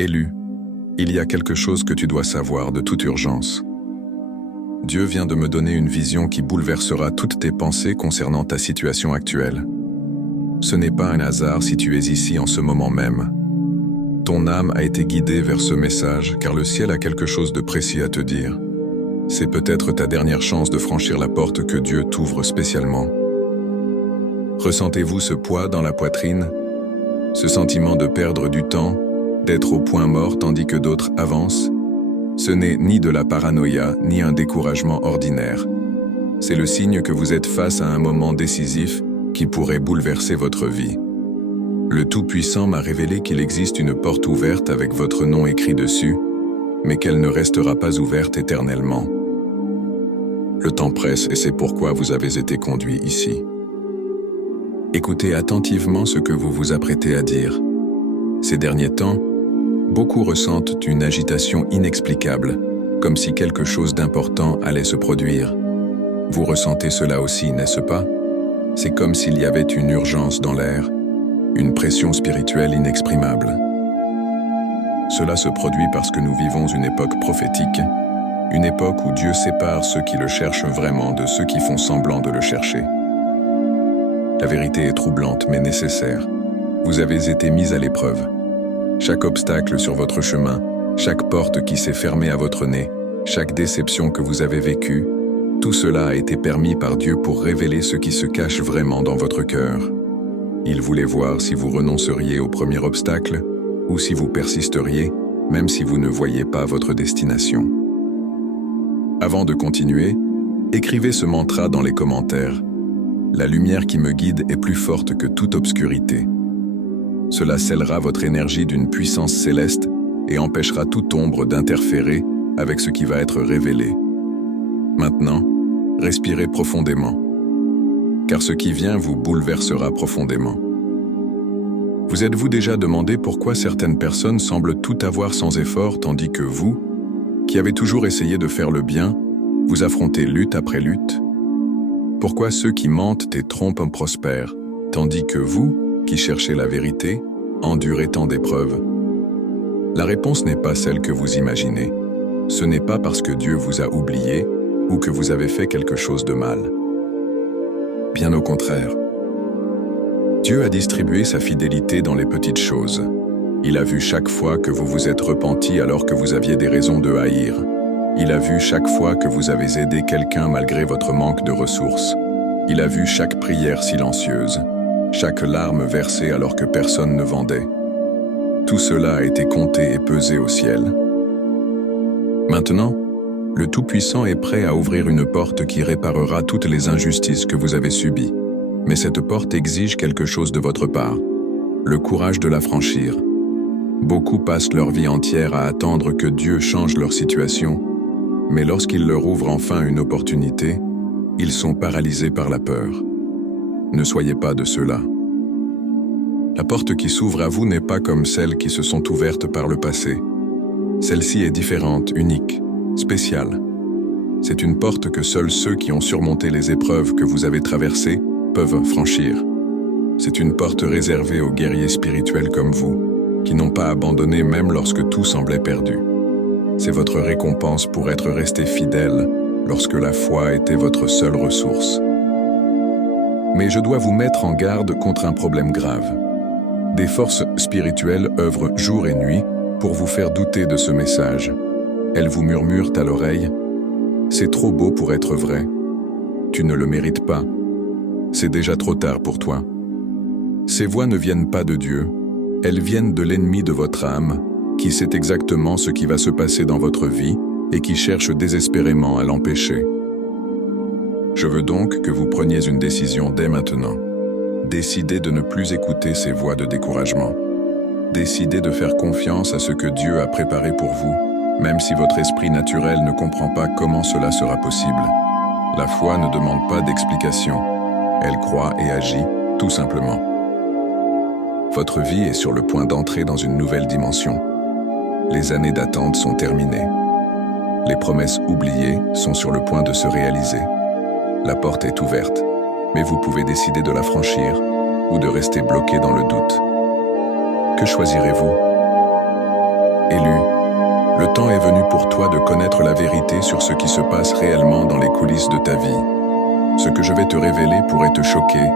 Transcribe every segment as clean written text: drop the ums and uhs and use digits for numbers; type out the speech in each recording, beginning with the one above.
Élu, il y a quelque chose que tu dois savoir de toute urgence. Dieu vient de me donner une vision qui bouleversera toutes tes pensées concernant ta situation actuelle. Ce n'est pas un hasard si tu es ici en ce moment même. Ton âme a été guidée vers ce message car le ciel a quelque chose de précis à te dire. C'est peut-être ta dernière chance de franchir la porte que Dieu t'ouvre spécialement. Ressentez-vous ce poids dans la poitrine, ce sentiment de perdre du temps, d'être au point mort tandis que d'autres avancent? Ce n'est ni de la paranoïa, ni un découragement ordinaire. C'est le signe que vous êtes face à un moment décisif qui pourrait bouleverser votre vie. Le Tout-Puissant m'a révélé qu'il existe une porte ouverte avec votre nom écrit dessus, mais qu'elle ne restera pas ouverte éternellement. Le temps presse et c'est pourquoi vous avez été conduit ici. Écoutez attentivement ce que vous vous apprêtez à dire. Ces derniers temps, beaucoup ressentent une agitation inexplicable, comme si quelque chose d'important allait se produire. Vous ressentez cela aussi, n'est-ce pas? C'est comme s'il y avait une urgence dans l'air, une pression spirituelle inexprimable. Cela se produit parce que nous vivons une époque prophétique, une époque où Dieu sépare ceux qui le cherchent vraiment de ceux qui font semblant de le chercher. La vérité est troublante mais nécessaire. Vous avez été mis à l'épreuve. Chaque obstacle sur votre chemin, chaque porte qui s'est fermée à votre nez, chaque déception que vous avez vécue, tout cela a été permis par Dieu pour révéler ce qui se cache vraiment dans votre cœur. Il voulait voir si vous renonceriez au premier obstacle ou si vous persisteriez, même si vous ne voyez pas votre destination. Avant de continuer, écrivez ce mantra dans les commentaires. La lumière qui me guide est plus forte que toute obscurité. Cela scellera votre énergie d'une puissance céleste et empêchera toute ombre d'interférer avec ce qui va être révélé. Maintenant, respirez profondément, car ce qui vient vous bouleversera profondément. Vous êtes-vous déjà demandé pourquoi certaines personnes semblent tout avoir sans effort tandis que vous, qui avez toujours essayé de faire le bien, vous affrontez lutte après lutte? Pourquoi ceux qui mentent et trompent prospèrent, tandis que vous, qui cherchez la vérité, endurez tant d'épreuves? La réponse n'est pas celle que vous imaginez. Ce n'est pas parce que Dieu vous a oublié ou que vous avez fait quelque chose de mal. Bien au contraire. Dieu a distribué sa fidélité dans les petites choses. Il a vu chaque fois que vous vous êtes repenti alors que vous aviez des raisons de haïr. Il a vu chaque fois que vous avez aidé quelqu'un malgré votre manque de ressources. Il a vu chaque prière silencieuse, chaque larme versée alors que personne ne vendait. Tout cela a été compté et pesé au ciel. Maintenant, le Tout-Puissant est prêt à ouvrir une porte qui réparera toutes les injustices que vous avez subies. Mais cette porte exige quelque chose de votre part, le courage de la franchir. Beaucoup passent leur vie entière à attendre que Dieu change leur situation, mais lorsqu'il leur ouvre enfin une opportunité, ils sont paralysés par la peur. Ne soyez pas de ceux-là. La porte qui s'ouvre à vous n'est pas comme celles qui se sont ouvertes par le passé. Celle-ci est différente, unique, spéciale. C'est une porte que seuls ceux qui ont surmonté les épreuves que vous avez traversées peuvent franchir. C'est une porte réservée aux guerriers spirituels comme vous, qui n'ont pas abandonné même lorsque tout semblait perdu. C'est votre récompense pour être resté fidèle lorsque la foi était votre seule ressource. Mais je dois vous mettre en garde contre un problème grave. Des forces spirituelles œuvrent jour et nuit pour vous faire douter de ce message. Elles vous murmurent à l'oreille « C'est trop beau pour être vrai. Tu ne le mérites pas. C'est déjà trop tard pour toi. » Ces voix ne viennent pas de Dieu. Elles viennent de l'ennemi de votre âme, qui sait exactement ce qui va se passer dans votre vie et qui cherche désespérément à l'empêcher. Je veux donc que vous preniez une décision dès maintenant. Décidez de ne plus écouter ces voix de découragement. Décidez de faire confiance à ce que Dieu a préparé pour vous, même si votre esprit naturel ne comprend pas comment cela sera possible. La foi ne demande pas d'explication. Elle croit et agit, tout simplement. Votre vie est sur le point d'entrer dans une nouvelle dimension. Les années d'attente sont terminées. Les promesses oubliées sont sur le point de se réaliser. La porte est ouverte, mais vous pouvez décider de la franchir ou de rester bloqué dans le doute. Que choisirez-vous? Élu, le temps est venu pour toi de connaître la vérité sur ce qui se passe réellement dans les coulisses de ta vie. Ce que je vais te révéler pourrait te choquer,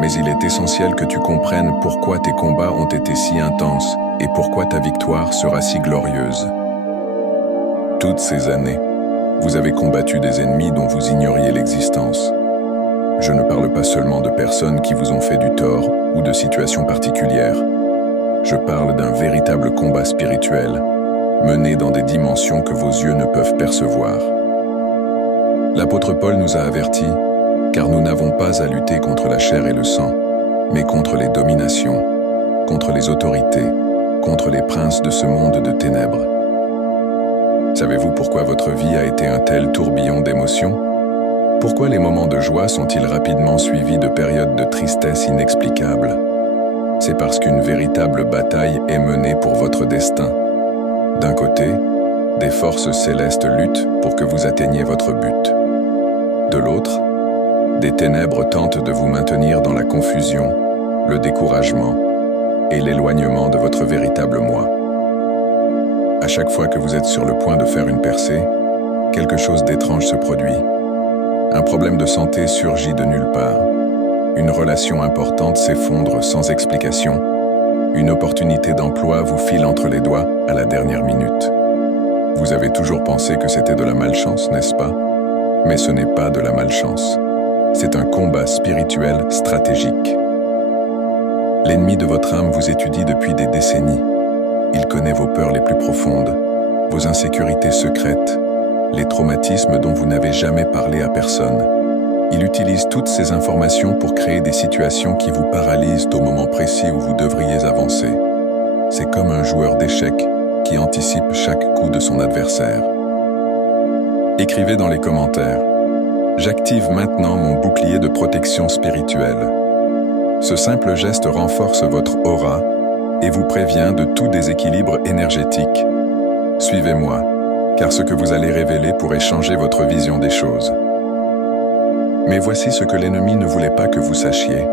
mais il est essentiel que tu comprennes pourquoi tes combats ont été si intenses et pourquoi ta victoire sera si glorieuse. Toutes ces années, vous avez combattu des ennemis dont vous ignoriez l'existence. Je ne parle pas seulement de personnes qui vous ont fait du tort ou de situations particulières. Je parle d'un véritable combat spirituel, mené dans des dimensions que vos yeux ne peuvent percevoir. L'apôtre Paul nous a avertis, car nous n'avons pas à lutter contre la chair et le sang, mais contre les dominations, contre les autorités, contre les princes de ce monde de ténèbres. Savez-vous pourquoi votre vie a été un tel tourbillon d'émotions? Pourquoi les moments de joie sont-ils rapidement suivis de périodes de tristesse inexplicables? C'est parce qu'une véritable bataille est menée pour votre destin. D'un côté, des forces célestes luttent pour que vous atteigniez votre but. De l'autre, des ténèbres tentent de vous maintenir dans la confusion, le découragement et l'éloignement de votre véritable moi. À chaque fois que vous êtes sur le point de faire une percée, quelque chose d'étrange se produit. Un problème de santé surgit de nulle part. Une relation importante s'effondre sans explication. Une opportunité d'emploi vous file entre les doigts à la dernière minute. Vous avez toujours pensé que c'était de la malchance, n'est-ce pas? Mais ce n'est pas de la malchance. C'est un combat spirituel stratégique. L'ennemi de votre âme vous étudie depuis des décennies. Il connaît vos peurs les plus profondes, vos insécurités secrètes, les traumatismes dont vous n'avez jamais parlé à personne. Il utilise toutes ces informations pour créer des situations qui vous paralysent au moment précis où vous devriez avancer. C'est comme un joueur d'échecs qui anticipe chaque coup de son adversaire. Écrivez dans les commentaires. J'active maintenant mon bouclier de protection spirituelle. Ce simple geste renforce votre aura et vous prévient de tout déséquilibre énergétique. Suivez-moi, car ce que vous allez révéler pourrait changer votre vision des choses. Mais voici ce que l'ennemi ne voulait pas que vous sachiez.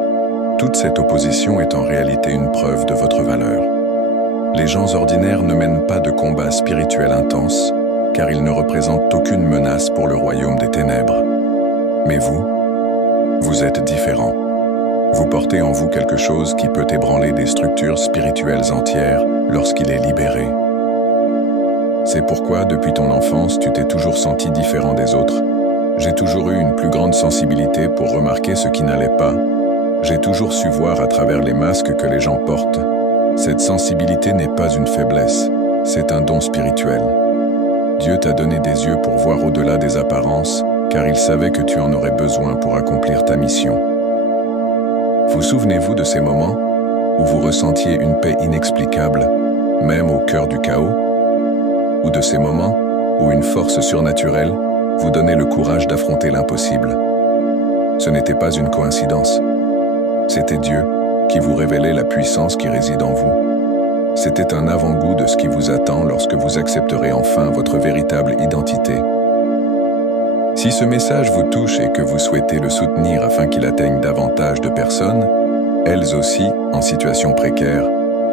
Toute cette opposition est en réalité une preuve de votre valeur. Les gens ordinaires ne mènent pas de combat spirituel intense, car ils ne représentent aucune menace pour le royaume des ténèbres. Mais vous êtes différent. Vous portez en vous quelque chose qui peut ébranler des structures spirituelles entières lorsqu'il est libéré. C'est pourquoi, depuis ton enfance, tu t'es toujours senti différent des autres. J'ai toujours eu une plus grande sensibilité pour remarquer ce qui n'allait pas. J'ai toujours su voir à travers les masques que les gens portent. Cette sensibilité n'est pas une faiblesse, c'est un don spirituel. Dieu t'a donné des yeux pour voir au-delà des apparences, car il savait que tu en aurais besoin pour accomplir ta mission. Vous souvenez-vous de ces moments où vous ressentiez une paix inexplicable, même au cœur du chaos? Ou de ces moments où une force surnaturelle vous donnait le courage d'affronter l'impossible? Ce n'était pas une coïncidence. C'était Dieu qui vous révélait la puissance qui réside en vous. C'était un avant-goût de ce qui vous attend lorsque vous accepterez enfin votre véritable identité. Si ce message vous touche et que vous souhaitez le soutenir afin qu'il atteigne davantage de personnes, elles aussi en situation précaire,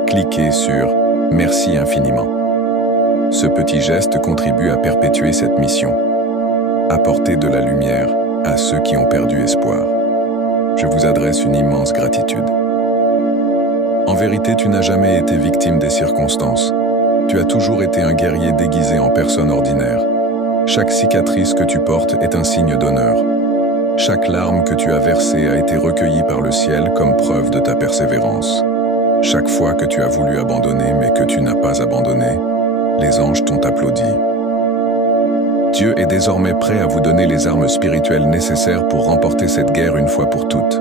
cliquez sur « Merci infiniment ». Ce petit geste contribue à perpétuer cette mission. Apporter de la lumière à ceux qui ont perdu espoir. Je vous adresse une immense gratitude. En vérité, tu n'as jamais été victime des circonstances. Tu as toujours été un guerrier déguisé en personne ordinaire. Chaque cicatrice que tu portes est un signe d'honneur. Chaque larme que tu as versée a été recueillie par le ciel comme preuve de ta persévérance. Chaque fois que tu as voulu abandonner mais que tu n'as pas abandonné, les anges t'ont applaudi. Dieu est désormais prêt à vous donner les armes spirituelles nécessaires pour remporter cette guerre une fois pour toutes.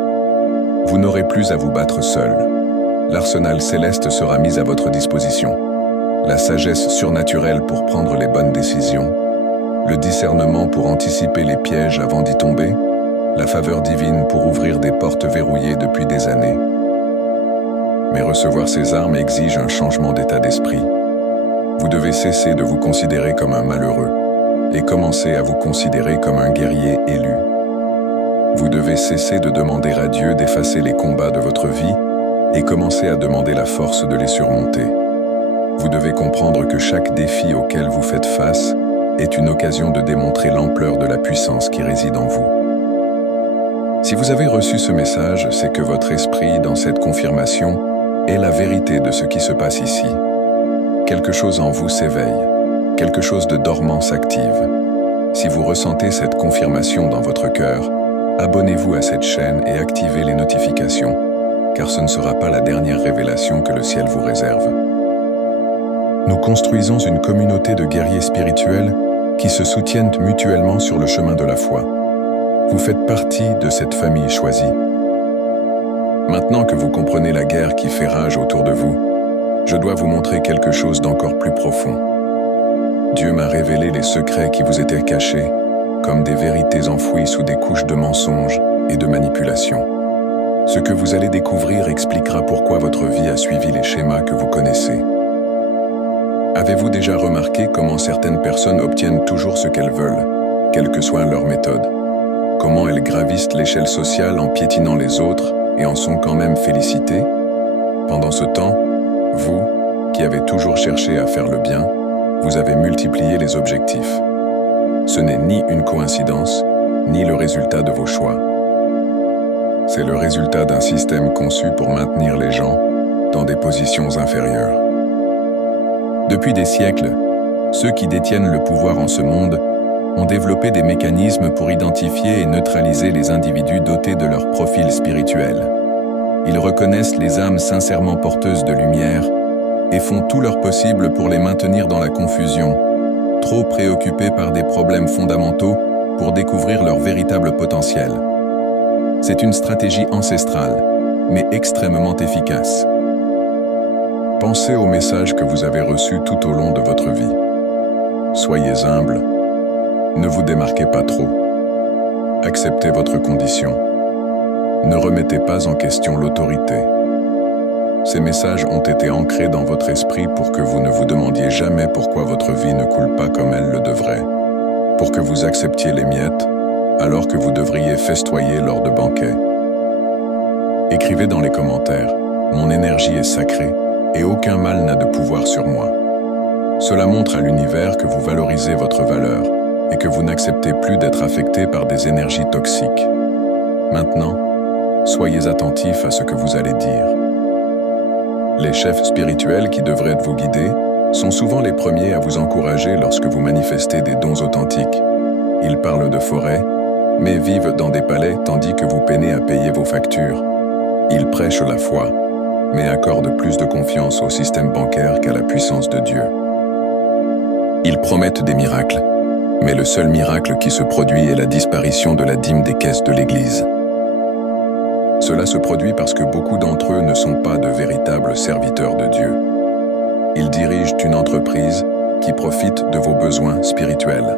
Vous n'aurez plus à vous battre seul. L'arsenal céleste sera mis à votre disposition. La sagesse surnaturelle pour prendre les bonnes décisions, le discernement pour anticiper les pièges avant d'y tomber, la faveur divine pour ouvrir des portes verrouillées depuis des années. Mais recevoir ces armes exige un changement d'état d'esprit. Vous devez cesser de vous considérer comme un malheureux et commencer à vous considérer comme un guerrier élu. Vous devez cesser de demander à Dieu d'effacer les combats de votre vie et commencer à demander la force de les surmonter. Vous devez comprendre que chaque défi auquel vous faites face est une occasion de démontrer l'ampleur de la puissance qui réside en vous. Si vous avez reçu ce message, c'est que votre esprit, dans cette confirmation, est la vérité de ce qui se passe ici. Quelque chose en vous s'éveille, quelque chose de dormant s'active. Si vous ressentez cette confirmation dans votre cœur, abonnez-vous à cette chaîne et activez les notifications, car ce ne sera pas la dernière révélation que le ciel vous réserve. Nous construisons une communauté de guerriers spirituels qui se soutiennent mutuellement sur le chemin de la foi. Vous faites partie de cette famille choisie. Maintenant que vous comprenez la guerre qui fait rage autour de vous, je dois vous montrer quelque chose d'encore plus profond. Dieu m'a révélé les secrets qui vous étaient cachés, comme des vérités enfouies sous des couches de mensonges et de manipulations. Ce que vous allez découvrir expliquera pourquoi votre vie a suivi les schémas que vous connaissez. Avez-vous déjà remarqué comment certaines personnes obtiennent toujours ce qu'elles veulent, quelle que soit leur méthode? Comment elles gravissent l'échelle sociale en piétinant les autres et en sont quand même félicitées? Pendant ce temps, vous, qui avez toujours cherché à faire le bien, vous avez multiplié les objectifs. Ce n'est ni une coïncidence, ni le résultat de vos choix. C'est le résultat d'un système conçu pour maintenir les gens dans des positions inférieures. Depuis des siècles, ceux qui détiennent le pouvoir en ce monde ont développé des mécanismes pour identifier et neutraliser les individus dotés de leur profil spirituel. Ils reconnaissent les âmes sincèrement porteuses de lumière et font tout leur possible pour les maintenir dans la confusion, trop préoccupés par des problèmes fondamentaux pour découvrir leur véritable potentiel. C'est une stratégie ancestrale, mais extrêmement efficace. Pensez au message que vous avez reçu tout au long de votre vie. Soyez humble. Ne vous démarquez pas trop. Acceptez votre condition. Ne remettez pas en question l'autorité. Ces messages ont été ancrés dans votre esprit pour que vous ne vous demandiez jamais pourquoi votre vie ne coule pas comme elle le devrait, pour que vous acceptiez les miettes alors que vous devriez festoyer lors de banquets. Écrivez dans les commentaires « Mon énergie est sacrée et aucun mal n'a de pouvoir sur moi ». Cela montre à l'univers que vous valorisez votre valeur et que vous n'acceptez plus d'être affecté par des énergies toxiques. Maintenant, soyez attentifs à ce que vous allez dire. Les chefs spirituels qui devraient vous guider sont souvent les premiers à vous encourager lorsque vous manifestez des dons authentiques. Ils parlent de forêts, mais vivent dans des palais tandis que vous peinez à payer vos factures. Ils prêchent la foi, mais accordent plus de confiance au système bancaire qu'à la puissance de Dieu. Ils promettent des miracles, mais le seul miracle qui se produit est la disparition de la dîme des caisses de l'Église. Cela se produit parce que beaucoup d'entre eux ne sont pas de véritables serviteurs de Dieu. Ils dirigent une entreprise qui profite de vos besoins spirituels.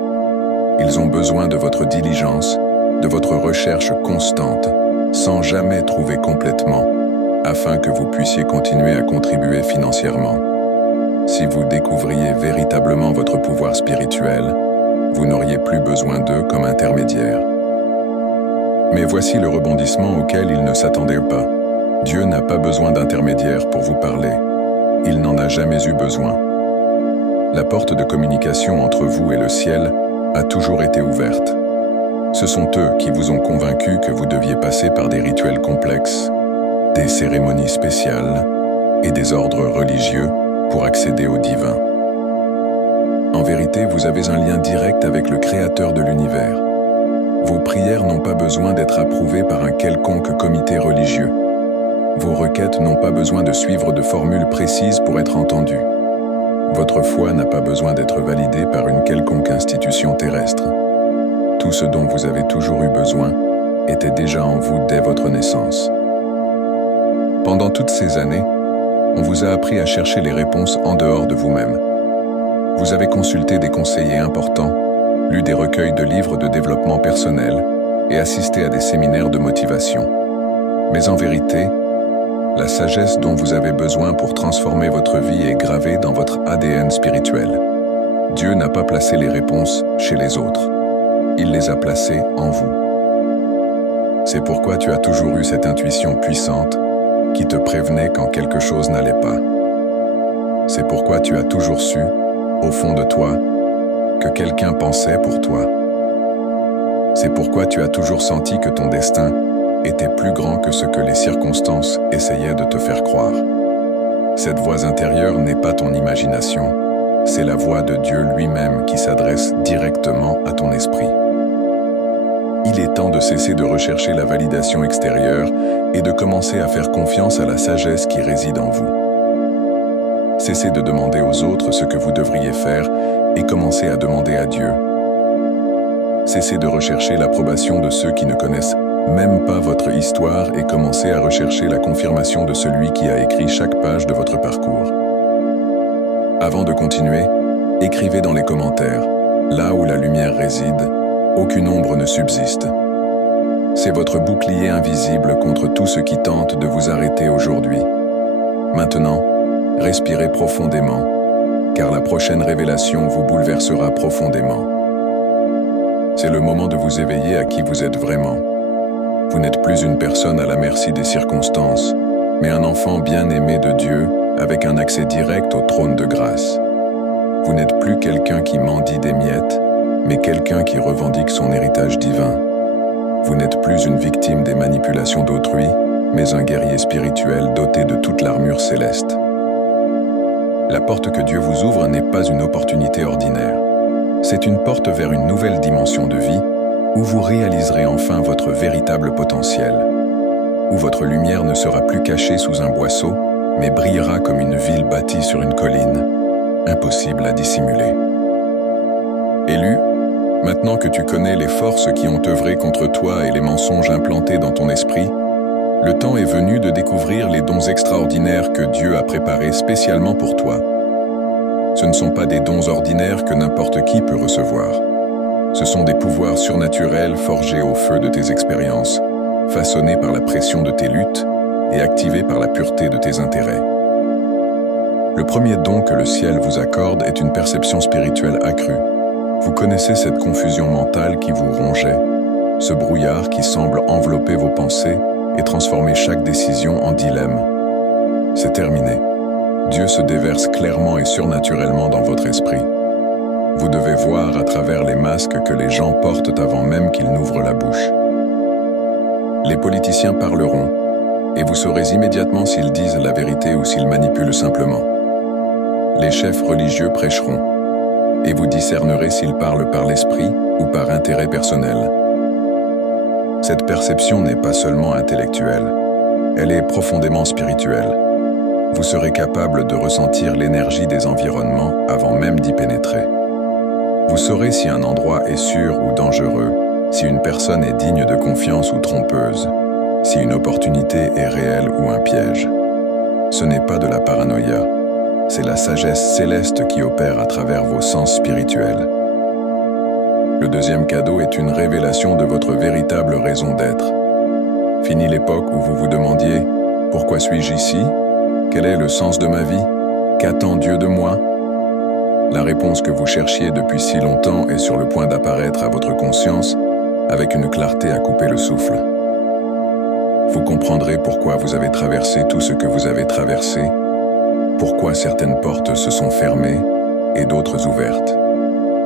Ils ont besoin de votre diligence, de votre recherche constante, sans jamais trouver complètement, afin que vous puissiez continuer à contribuer financièrement. Si vous découvriez véritablement votre pouvoir spirituel, vous n'auriez plus besoin d'eux comme intermédiaires. Mais voici le rebondissement auquel ils ne s'attendaient pas. Dieu n'a pas besoin d'intermédiaires pour vous parler. Il n'en a jamais eu besoin. La porte de communication entre vous et le ciel a toujours été ouverte. Ce sont eux qui vous ont convaincu que vous deviez passer par des rituels complexes, des cérémonies spéciales et des ordres religieux pour accéder au divin. En vérité, vous avez un lien direct avec le Créateur de l'univers. Vos prières n'ont pas besoin d'être approuvées par un quelconque comité religieux. Vos requêtes n'ont pas besoin de suivre de formules précises pour être entendues. Votre foi n'a pas besoin d'être validée par une quelconque institution terrestre. Tout ce dont vous avez toujours eu besoin était déjà en vous dès votre naissance. Pendant toutes ces années, on vous a appris à chercher les réponses en dehors de vous-même. Vous avez consulté des conseillers importants, lu des recueils de livres de développement personnel et assisté à des séminaires de motivation. Mais en vérité, la sagesse dont vous avez besoin pour transformer votre vie est gravée dans votre ADN spirituel. Dieu n'a pas placé les réponses chez les autres. Il les a placées en vous. C'est pourquoi tu as toujours eu cette intuition puissante qui te prévenait quand quelque chose n'allait pas. C'est pourquoi tu as toujours su, au fond de toi, que quelqu'un pensait pour toi. C'est pourquoi tu as toujours senti que ton destin était plus grand que ce que les circonstances essayaient de te faire croire. Cette voix intérieure n'est pas ton imagination, c'est la voix de Dieu lui-même qui s'adresse directement à ton esprit. Il est temps de cesser de rechercher la validation extérieure et de commencer à faire confiance à la sagesse qui réside en vous. Cessez de demander aux autres ce que vous devriez faire et commencez à demander à Dieu. Cessez de rechercher l'approbation de ceux qui ne connaissent même pas votre histoire et commencez à rechercher la confirmation de celui qui a écrit chaque page de votre parcours. Avant de continuer, écrivez dans les commentaires, là où la lumière réside, aucune ombre ne subsiste. C'est votre bouclier invisible contre tout ce qui tente de vous arrêter aujourd'hui. Maintenant, respirez profondément, car la prochaine révélation vous bouleversera profondément. C'est le moment de vous éveiller à qui vous êtes vraiment. Vous n'êtes plus une personne à la merci des circonstances, mais un enfant bien-aimé de Dieu avec un accès direct au trône de grâce. Vous n'êtes plus quelqu'un qui mendie des miettes, mais quelqu'un qui revendique son héritage divin. Vous n'êtes plus une victime des manipulations d'autrui, mais un guerrier spirituel doté de toute l'armure céleste. La porte que Dieu vous ouvre n'est pas une opportunité ordinaire. C'est une porte vers une nouvelle dimension de vie, où vous réaliserez enfin votre véritable potentiel, où votre lumière ne sera plus cachée sous un boisseau, mais brillera comme une ville bâtie sur une colline, impossible à dissimuler. Élu, maintenant que tu connais les forces qui ont œuvré contre toi et les mensonges implantés dans ton esprit, le temps est venu de découvrir les dons extraordinaires que Dieu a préparés spécialement pour toi. Ce ne sont pas des dons ordinaires que n'importe qui peut recevoir. Ce sont des pouvoirs surnaturels forgés au feu de tes expériences, façonnés par la pression de tes luttes et activés par la pureté de tes intérêts. Le premier don que le ciel vous accorde est une perception spirituelle accrue. Vous connaissez cette confusion mentale qui vous rongeait, ce brouillard qui semble envelopper vos pensées et transformer chaque décision en dilemme. C'est terminé. Dieu se déverse clairement et surnaturellement dans votre esprit. Vous devez voir à travers les masques que les gens portent avant même qu'ils n'ouvrent la bouche. Les politiciens parleront, et vous saurez immédiatement s'ils disent la vérité ou s'ils manipulent simplement. Les chefs religieux prêcheront, et vous discernerez s'ils parlent par l'esprit ou par intérêt personnel. Cette perception n'est pas seulement intellectuelle, elle est profondément spirituelle. Vous serez capable de ressentir l'énergie des environnements avant même d'y pénétrer. Vous saurez si un endroit est sûr ou dangereux, si une personne est digne de confiance ou trompeuse, si une opportunité est réelle ou un piège. Ce n'est pas de la paranoïa, c'est la sagesse céleste qui opère à travers vos sens spirituels. Le deuxième cadeau est une révélation de votre véritable raison d'être. Fini l'époque où vous vous demandiez « Pourquoi suis-je ici ? Quel est le sens de ma vie ? Qu'attend Dieu de moi ?» La réponse que vous cherchiez depuis si longtemps est sur le point d'apparaître à votre conscience avec une clarté à couper le souffle. Vous comprendrez pourquoi vous avez traversé tout ce que vous avez traversé, pourquoi certaines portes se sont fermées et d'autres ouvertes,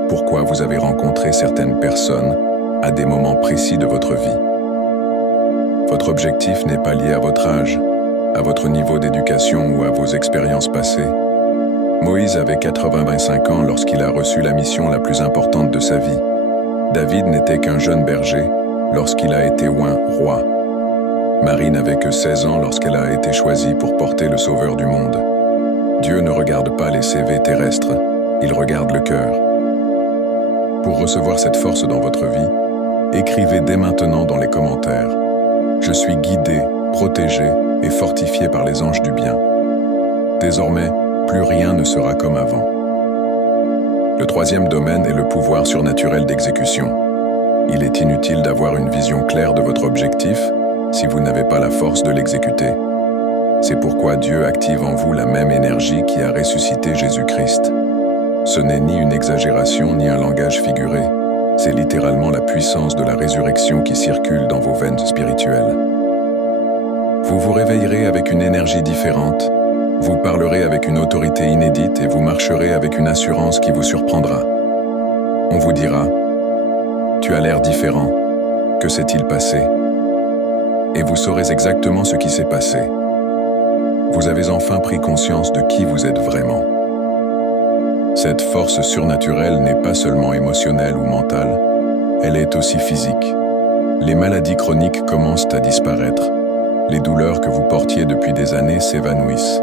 pourquoi vous avez rencontré certaines personnes à des moments précis de votre vie. Votre objectif n'est pas lié à votre âge, à votre niveau d'éducation ou à vos expériences passées. Moïse avait 85 ans lorsqu'il a reçu la mission la plus importante de sa vie. David n'était qu'un jeune berger lorsqu'il a été oint roi. Marie n'avait que 16 ans lorsqu'elle a été choisie pour porter le Sauveur du monde. Dieu ne regarde pas les CV terrestres, il regarde le cœur. Pour recevoir cette force dans votre vie, écrivez dès maintenant dans les commentaires « Je suis guidé, protégé et fortifié par les anges du bien. » Désormais, plus rien ne sera comme avant. Le troisième domaine est le pouvoir surnaturel d'exécution. Il est inutile d'avoir une vision claire de votre objectif si vous n'avez pas la force de l'exécuter. C'est pourquoi Dieu active en vous la même énergie qui a ressuscité Jésus-Christ. Ce n'est ni une exagération ni un langage figuré. C'est littéralement la puissance de la résurrection qui circule dans vos veines. spirituelle. Vous vous réveillerez avec une énergie différente, Vous parlerez avec une autorité inédite et vous marcherez avec une assurance qui vous surprendra. On vous dira « Tu as l'air différent. Que s'est-il passé ?» Et vous saurez exactement ce qui s'est passé. Vous avez enfin pris conscience de qui vous êtes vraiment. Cette force surnaturelle n'est pas seulement émotionnelle ou mentale, elle est aussi physique. Les maladies chroniques commencent à disparaître. Les douleurs que vous portiez depuis des années s'évanouissent.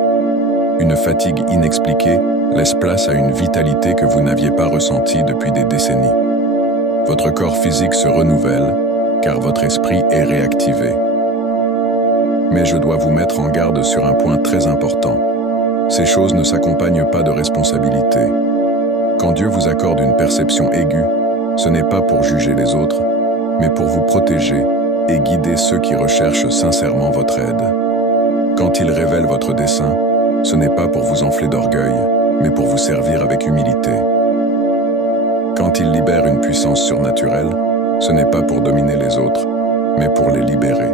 Une fatigue inexpliquée laisse place à une vitalité que vous n'aviez pas ressentie depuis des décennies. Votre corps physique se renouvelle, car votre esprit est réactivé. Mais je dois vous mettre en garde sur un point très important. Ces choses ne s'accompagnent pas de responsabilité. Quand Dieu vous accorde une perception aiguë, ce n'est pas pour juger les autres, mais pour vous protéger et guider ceux qui recherchent sincèrement votre aide. Quand il révèle votre dessein, ce n'est pas pour vous enfler d'orgueil, mais pour vous servir avec humilité. Quand il libère une puissance surnaturelle, ce n'est pas pour dominer les autres, mais pour les libérer.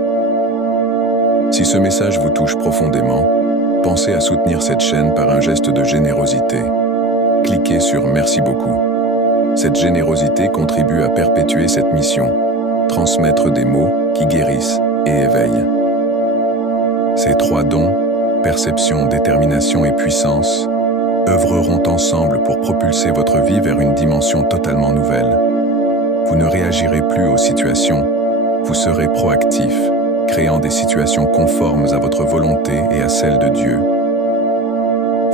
Si ce message vous touche profondément, pensez à soutenir cette chaîne par un geste de générosité. Cliquez sur « Merci beaucoup ». Cette générosité contribue à perpétuer cette mission, transmettre des mots qui guérissent et éveillent. Ces trois dons, perception, détermination et puissance, œuvreront ensemble pour propulser votre vie vers une dimension totalement nouvelle. Vous ne réagirez plus aux situations, vous serez proactif, créant des situations conformes à votre volonté et à celle de Dieu.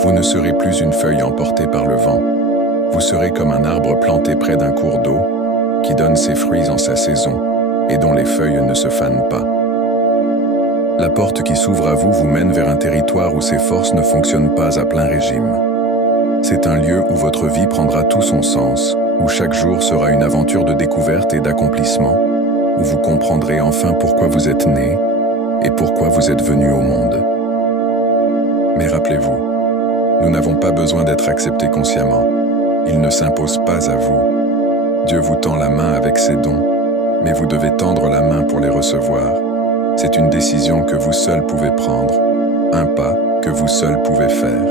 Vous ne serez plus une feuille emportée par le vent. Vous serez comme un arbre planté près d'un cours d'eau, qui donne ses fruits en sa saison et dont les feuilles ne se fanent pas. La porte qui s'ouvre à vous vous mène vers un territoire où ses forces ne fonctionnent pas à plein régime. C'est un lieu où votre vie prendra tout son sens, où chaque jour sera une aventure de découverte et d'accomplissement, où vous comprendrez enfin pourquoi vous êtes né et pourquoi vous êtes venu au monde. Mais rappelez-vous, nous n'avons pas besoin d'être acceptés consciemment. Il ne s'impose pas à vous. Dieu vous tend la main avec ses dons, mais vous devez tendre la main pour les recevoir. C'est une décision que vous seul pouvez prendre, un pas que vous seul pouvez faire.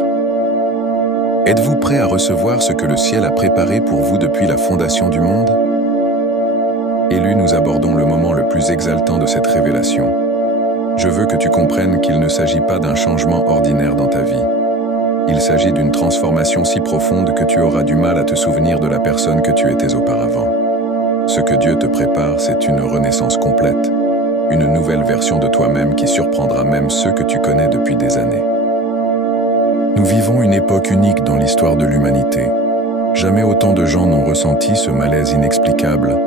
Êtes-vous prêt à recevoir ce que le ciel a préparé pour vous depuis la fondation du monde ? Élus, nous abordons le moment le plus exaltant de cette révélation. Je veux que tu comprennes qu'il ne s'agit pas d'un changement ordinaire dans ta vie. Il s'agit d'une transformation si profonde que tu auras du mal à te souvenir de la personne que tu étais auparavant. Ce que Dieu te prépare, c'est une renaissance complète, une nouvelle version de toi-même qui surprendra même ceux que tu connais depuis des années. Nous vivons une époque unique dans l'histoire de l'humanité. Jamais autant de gens n'ont ressenti ce malaise inexplicable,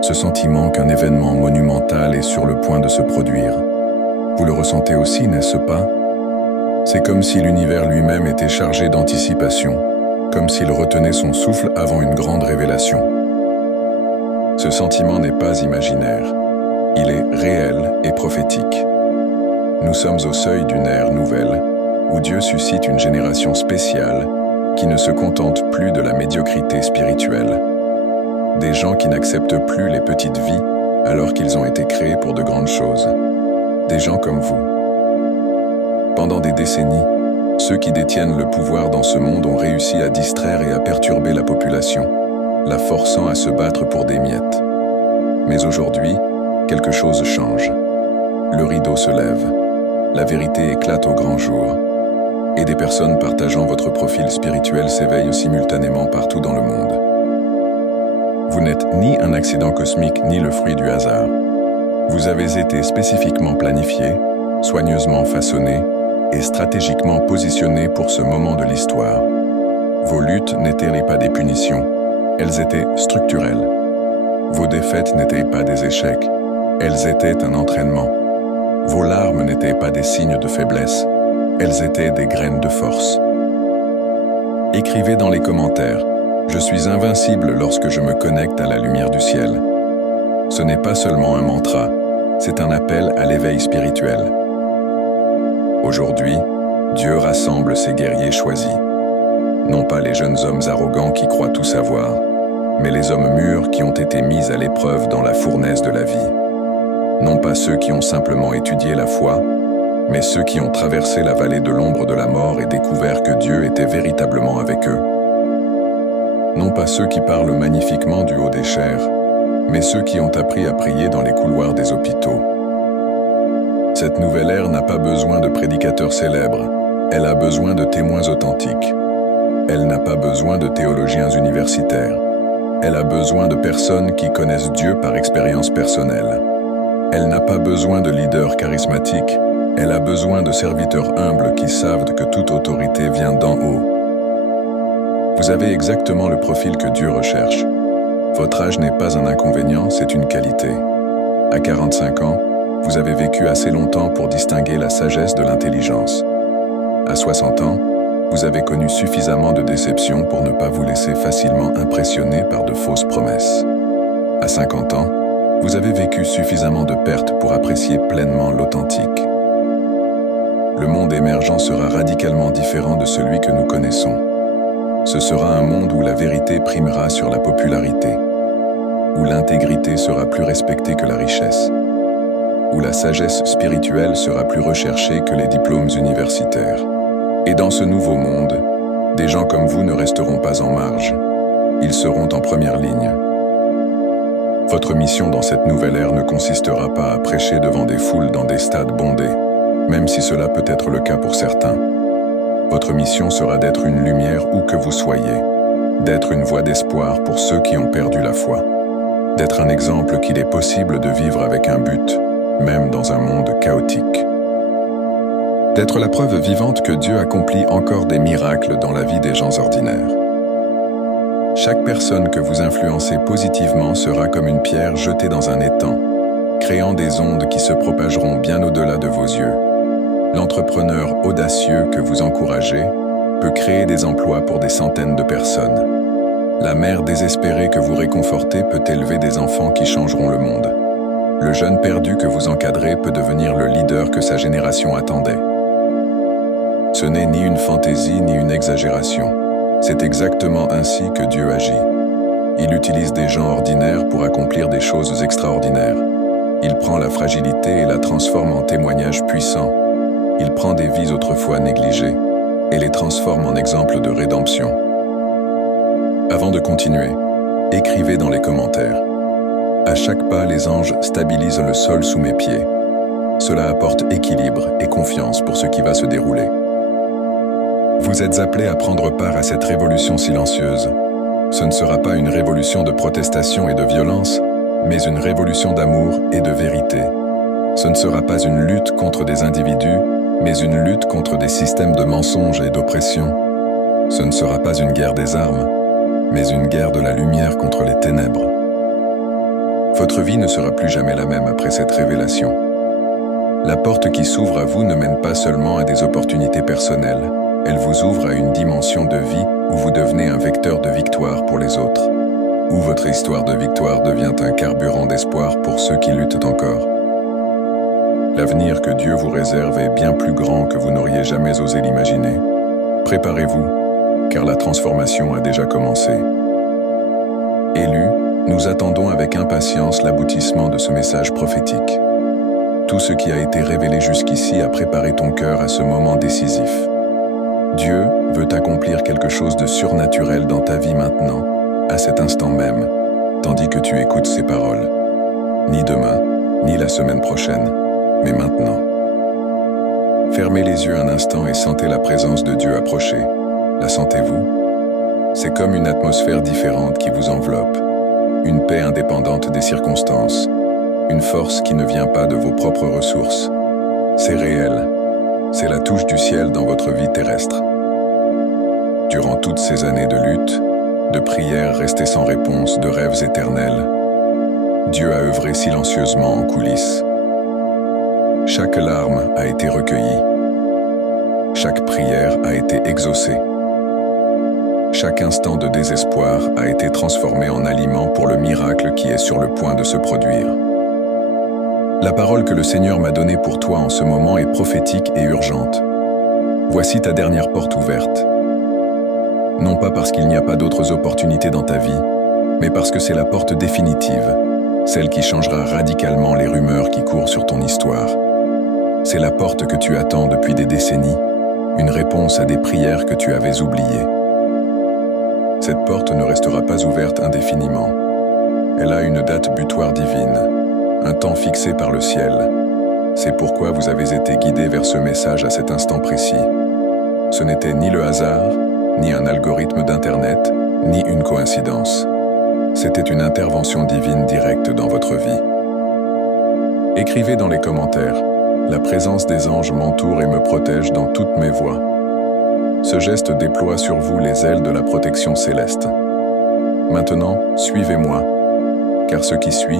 ce sentiment qu'un événement monumental est sur le point de se produire. Vous le ressentez aussi, n'est-ce pas ? C'est comme si l'univers lui-même était chargé d'anticipation, comme s'il retenait son souffle avant une grande révélation. Ce sentiment n'est pas imaginaire, il est réel et prophétique. Nous sommes au seuil d'une ère nouvelle, où Dieu suscite une génération spéciale qui ne se contente plus de la médiocrité spirituelle. Des gens qui n'acceptent plus les petites vies alors qu'ils ont été créés pour de grandes choses. Des gens comme vous. Pendant des décennies, ceux qui détiennent le pouvoir dans ce monde ont réussi à distraire et à perturber la population, la forçant à se battre pour des miettes. Mais aujourd'hui, quelque chose change. Le rideau se lève, la vérité éclate au grand jour, et des personnes partageant votre profil spirituel s'éveillent simultanément partout dans le monde. Vous n'êtes ni un accident cosmique ni le fruit du hasard. Vous avez été spécifiquement planifié, soigneusement façonné et stratégiquement positionné pour ce moment de l'histoire. Vos luttes n'étaient pas des punitions, elles étaient structurelles. Vos défaites n'étaient pas des échecs, elles étaient un entraînement. Vos larmes n'étaient pas des signes de faiblesse, elles étaient des graines de force. Écrivez dans les commentaires « Je suis invincible lorsque je me connecte à la lumière du ciel ». Ce n'est pas seulement un mantra, c'est un appel à l'éveil spirituel. Aujourd'hui, Dieu rassemble ses guerriers choisis. Non pas les jeunes hommes arrogants qui croient tout savoir, mais les hommes mûrs qui ont été mis à l'épreuve dans la fournaise de la vie. Non pas ceux qui ont simplement étudié la foi, mais ceux qui ont traversé la vallée de l'ombre de la mort et découvert que Dieu était véritablement avec eux. Non pas ceux qui parlent magnifiquement du haut des chairs, mais ceux qui ont appris à prier dans les couloirs des hôpitaux. Cette nouvelle ère n'a pas besoin de prédicateurs célèbres, elle a besoin de témoins authentiques. Elle n'a pas besoin de théologiens universitaires. Elle a besoin de personnes qui connaissent Dieu par expérience personnelle. Elle n'a pas besoin de leaders charismatiques. Elle a besoin de serviteurs humbles qui savent que toute autorité vient d'en haut. Vous avez exactement le profil que Dieu recherche. Votre âge n'est pas un inconvénient, c'est une qualité. À 45 ans, vous avez vécu assez longtemps pour distinguer la sagesse de l'intelligence. À 60 ans, vous avez connu suffisamment de déceptions pour ne pas vous laisser facilement impressionner par de fausses promesses. À 50 ans, vous avez vécu suffisamment de pertes pour apprécier pleinement l'authentique. Le monde émergent sera radicalement différent de celui que nous connaissons. Ce sera un monde où la vérité primera sur la popularité, où l'intégrité sera plus respectée que la richesse, où la sagesse spirituelle sera plus recherchée que les diplômes universitaires. Et dans ce nouveau monde, des gens comme vous ne resteront pas en marge. Ils seront en première ligne. Votre mission dans cette nouvelle ère ne consistera pas à prêcher devant des foules dans des stades bondés, même si cela peut être le cas pour certains. Votre mission sera d'être une lumière où que vous soyez, d'être une voie d'espoir pour ceux qui ont perdu la foi, d'être un exemple qu'il est possible de vivre avec un but, même dans un monde chaotique. D'être la preuve vivante que Dieu accomplit encore des miracles dans la vie des gens ordinaires. Chaque personne que vous influencez positivement sera comme une pierre jetée dans un étang, créant des ondes qui se propageront bien au-delà de vos yeux. L'entrepreneur audacieux que vous encouragez peut créer des emplois pour des centaines de personnes. La mère désespérée que vous réconfortez peut élever des enfants qui changeront le monde. Le jeune perdu que vous encadrez peut devenir le leader que sa génération attendait. Ce n'est ni une fantaisie ni une exagération. C'est exactement ainsi que Dieu agit. Il utilise des gens ordinaires pour accomplir des choses extraordinaires. Il prend la fragilité et la transforme en témoignage puissant. Il prend des vies autrefois négligées et les transforme en exemples de rédemption. Avant de continuer, écrivez dans les commentaires. À chaque pas, les anges stabilisent le sol sous mes pieds. Cela apporte équilibre et confiance pour ce qui va se dérouler. Vous êtes appelés à prendre part à cette révolution silencieuse. Ce ne sera pas une révolution de protestation et de violence, mais une révolution d'amour et de vérité. Ce ne sera pas une lutte contre des individus, mais une lutte contre des systèmes de mensonges et d'oppression. Ce ne sera pas une guerre des armes, mais une guerre de la lumière contre les ténèbres. Votre vie ne sera plus jamais la même après cette révélation. La porte qui s'ouvre à vous ne mène pas seulement à des opportunités personnelles, elle vous ouvre à une dimension de vie où vous devenez un vecteur de victoire pour les autres, où votre histoire de victoire devient un carburant d'espoir pour ceux qui luttent encore. L'avenir que Dieu vous réserve est bien plus grand que vous n'auriez jamais osé l'imaginer. Préparez-vous, car la transformation a déjà commencé. Élus, nous attendons avec impatience l'aboutissement de ce message prophétique. Tout ce qui a été révélé jusqu'ici a préparé ton cœur à ce moment décisif. Dieu veut accomplir quelque chose de surnaturel dans ta vie maintenant, à cet instant même, tandis que tu écoutes ces paroles. Ni demain, ni la semaine prochaine, mais maintenant. Fermez les yeux un instant et sentez la présence de Dieu approcher. La sentez-vous? C'est comme une atmosphère différente qui vous enveloppe, une paix indépendante des circonstances, une force qui ne vient pas de vos propres ressources. C'est réel. C'est la touche du ciel dans votre vie terrestre. Durant toutes ces années de lutte, de prières restées sans réponse, de rêves éternels, Dieu a œuvré silencieusement en coulisses. Chaque larme a été recueillie. Chaque prière a été exaucée. Chaque instant de désespoir a été transformé en aliment pour le miracle qui est sur le point de se produire. La parole que le Seigneur m'a donnée pour toi en ce moment est prophétique et urgente. Voici ta dernière porte ouverte. Non pas parce qu'il n'y a pas d'autres opportunités dans ta vie, mais parce que c'est la porte définitive, celle qui changera radicalement les rumeurs qui courent sur ton histoire. C'est la porte que tu attends depuis des décennies, une réponse à des prières que tu avais oubliées. Cette porte ne restera pas ouverte indéfiniment. Elle a une date butoir divine, un temps fixé par le ciel. C'est pourquoi vous avez été guidé vers ce message à cet instant précis. Ce n'était ni le hasard, ni un algorithme d'Internet, ni une coïncidence. C'était une intervention divine directe dans votre vie. Écrivez dans les commentaires. La présence des anges m'entoure et me protège dans toutes mes voies. Ce geste déploie sur vous les ailes de la protection céleste. Maintenant, suivez-moi, car ce qui suit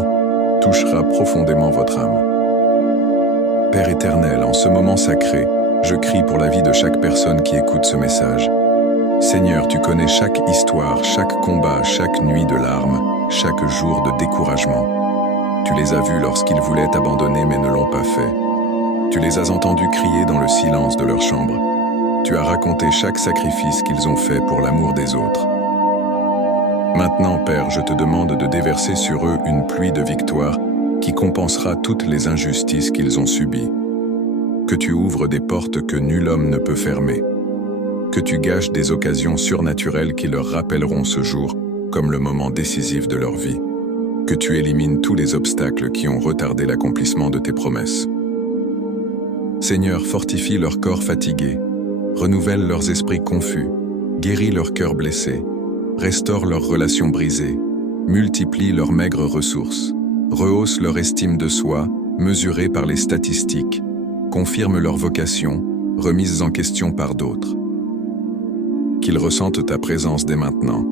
touchera profondément votre âme. Père éternel, en ce moment sacré, je crie pour la vie de chaque personne qui écoute ce message. Seigneur, tu connais chaque histoire, chaque combat, chaque nuit de larmes, chaque jour de découragement. Tu les as vus lorsqu'ils voulaient t'abandonner mais ne l'ont pas fait. Tu les as entendus crier dans le silence de leur chambre. Tu as raconté chaque sacrifice qu'ils ont fait pour l'amour des autres. Maintenant, Père, je te demande de déverser sur eux une pluie de victoire qui compensera toutes les injustices qu'ils ont subies. Que tu ouvres des portes que nul homme ne peut fermer. Que tu gâches des occasions surnaturelles qui leur rappelleront ce jour comme le moment décisif de leur vie. Que tu élimines tous les obstacles qui ont retardé l'accomplissement de tes promesses. Seigneur, fortifie leur corps fatigué, renouvelle leurs esprits confus, guéris leurs cœurs blessés, restaure leurs relations brisées, multiplie leurs maigres ressources, rehausse leur estime de soi, mesurée par les statistiques, confirme leur vocation, remise en question par d'autres. Qu'ils ressentent ta présence dès maintenant,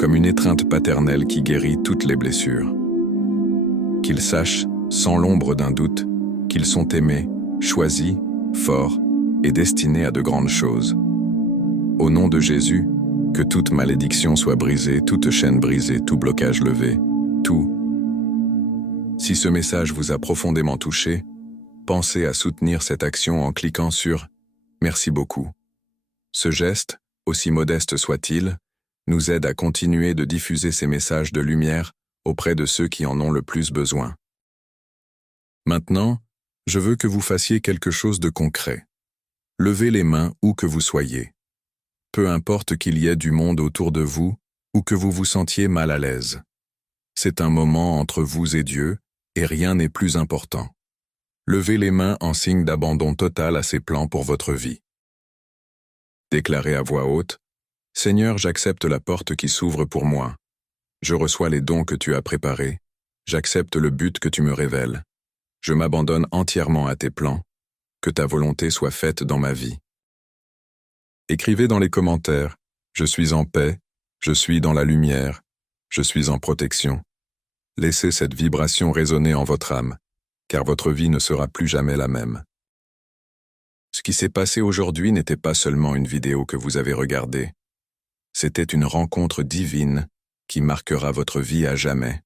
comme une étreinte paternelle qui guérit toutes les blessures. Qu'ils sachent, sans l'ombre d'un doute, qu'ils sont aimés, choisis, forts et destinés à de grandes choses. Au nom de Jésus, que toute malédiction soit brisée, toute chaîne brisée, tout blocage levé, tout. Si ce message vous a profondément touché, pensez à soutenir cette action en cliquant sur « Merci beaucoup ». Ce geste, aussi modeste soit-il, nous aide à continuer de diffuser ces messages de lumière auprès de ceux qui en ont le plus besoin. Maintenant, je veux que vous fassiez quelque chose de concret. Levez les mains où que vous soyez. Peu importe qu'il y ait du monde autour de vous ou que vous vous sentiez mal à l'aise. C'est un moment entre vous et Dieu et rien n'est plus important. Levez les mains en signe d'abandon total à ses plans pour votre vie. Déclarez à voix haute, « Seigneur, j'accepte la porte qui s'ouvre pour moi. Je reçois les dons que tu as préparés. J'accepte le but que tu me révèles. Je m'abandonne entièrement à tes plans. Que ta volonté soit faite dans ma vie. » Écrivez dans les commentaires, « Je suis en paix, je suis dans la lumière, je suis en protection. » Laissez cette vibration résonner en votre âme, car votre vie ne sera plus jamais la même. Ce qui s'est passé aujourd'hui n'était pas seulement une vidéo que vous avez regardée. C'était une rencontre divine qui marquera votre vie à jamais.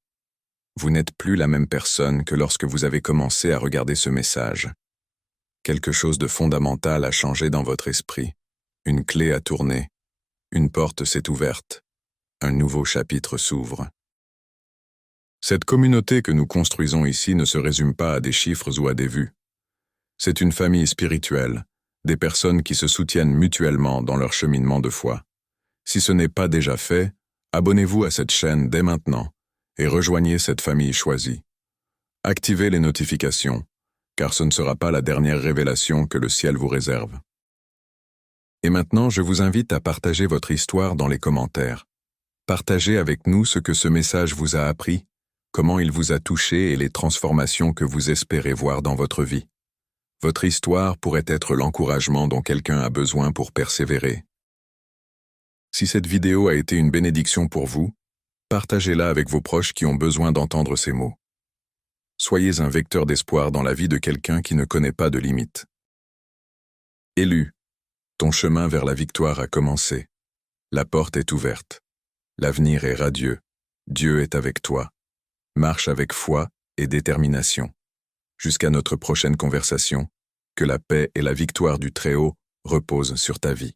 Vous n'êtes plus la même personne que lorsque vous avez commencé à regarder ce message. Quelque chose de fondamental a changé dans votre esprit. Une clé a tourné. Une porte s'est ouverte. Un nouveau chapitre s'ouvre. Cette communauté que nous construisons ici ne se résume pas à des chiffres ou à des vues. C'est une famille spirituelle, des personnes qui se soutiennent mutuellement dans leur cheminement de foi. Si ce n'est pas déjà fait, abonnez-vous à cette chaîne dès maintenant et rejoignez cette famille choisie. Activez les notifications, car ce ne sera pas la dernière révélation que le ciel vous réserve. Et maintenant, je vous invite à partager votre histoire dans les commentaires. Partagez avec nous ce que ce message vous a appris, comment il vous a touché et les transformations que vous espérez voir dans votre vie. Votre histoire pourrait être l'encouragement dont quelqu'un a besoin pour persévérer. Si cette vidéo a été une bénédiction pour vous, partagez-la avec vos proches qui ont besoin d'entendre ces mots. Soyez un vecteur d'espoir dans la vie de quelqu'un qui ne connaît pas de limites. Élu, ton chemin vers la victoire a commencé. La porte est ouverte. L'avenir est radieux. Dieu est avec toi. Marche avec foi et détermination. Jusqu'à notre prochaine conversation, que la paix et la victoire du Très-Haut reposent sur ta vie.